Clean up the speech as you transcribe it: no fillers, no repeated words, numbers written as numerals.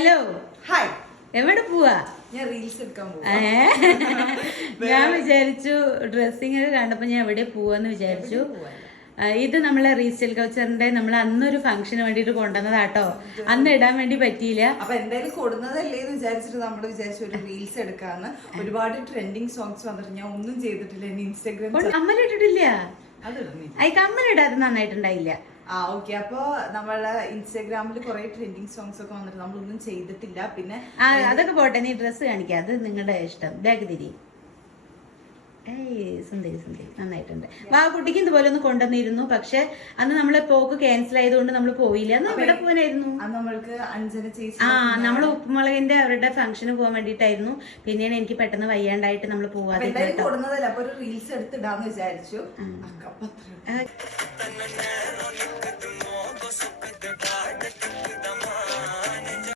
Hello hi എവിടെ പോവാ? ഞാൻ റീൽസ് എടുക്കാൻ ഞാൻ വിചാരിച്ചു ഡ്രസ്സിങ് കണ്ടപ്പോ ഞാൻ എവിടെ പോവാന്ന് വിചാരിച്ചു. ഇത് നമ്മളെ റീസ്റ്റൈൽ കൾച്ചറിന്റെ നമ്മൾ അന്നൊരു ഫംഗ്ഷന് വേണ്ടിട്ട് കൊണ്ടുവന്നതാട്ടോ. അന്ന് ഇടാൻ വേണ്ടി പറ്റിയില്ല. അപ്പൊ എന്തായാലും കൊടുന്നതല്ലേ എന്ന് വിചാരിച്ചിട്ട് നമ്മൾ വിചാരിച്ചു ഒരു റീൽസ് എടുക്കാന്ന്. ഒരുപാട് ട്രെൻഡിങ് സോങ്സ് വന്നിട്ട് ഞാൻ ഒന്നും ചെയ്തിട്ടില്ല. ഇൻസ്റ്റാഗ്രാം കമ്മലിട്ടിട്ടില്ല. അതിടുന്നില്ല. കമ്മലിടാതെ നന്നായിട്ടുണ്ടായില്ല. ഓക്കെ. അപ്പൊ നമ്മളെ ഇൻസ്റ്റാഗ്രാമിൽ കുറെ ട്രെൻഡിങ് സോങ്സ് ഒക്കെ വന്നിട്ട് നമ്മളൊന്നും ചെയ്തിട്ടില്ല. പിന്നെ അതൊക്കെ പോട്ടെ, നീ ഡ്രസ്സ് കാണിക്കുക, അത് നിങ്ങളുടെ ഇഷ്ടം. ബാഗ് തിരി. സുന്ദരി സുന്ദരി, നന്നായിട്ടുണ്ട്. കുട്ടിക്ക് ഇതുപോലെ ഒന്ന് കൊണ്ടുവന്നിരുന്നു. പക്ഷെ അന്ന് നമ്മളെ പോക്ക് ക്യാൻസൽ ആയതുകൊണ്ട് നമ്മൾ പോയില്ല. അന്ന് എവിടെ പോകാനായിരുന്നു? നമ്മൾക്ക് അഞ്ജന ചേച്ചി നമ്മൾ ഉപ്പുമുളകിന്റെ അവരുടെ ഫംഗ്ഷന് പോകാൻ വേണ്ടിട്ടായിരുന്നു. പിന്നെയാണ് എനിക്ക് പെട്ടെന്ന് വയ്യാണ്ടായിട്ട് നമ്മൾ പോവാതെ കൊടുന്നതല്ല. അപ്പൊ ഒരു റീൽസ് എടുത്തിടാന്ന് വിചാരിച്ചു.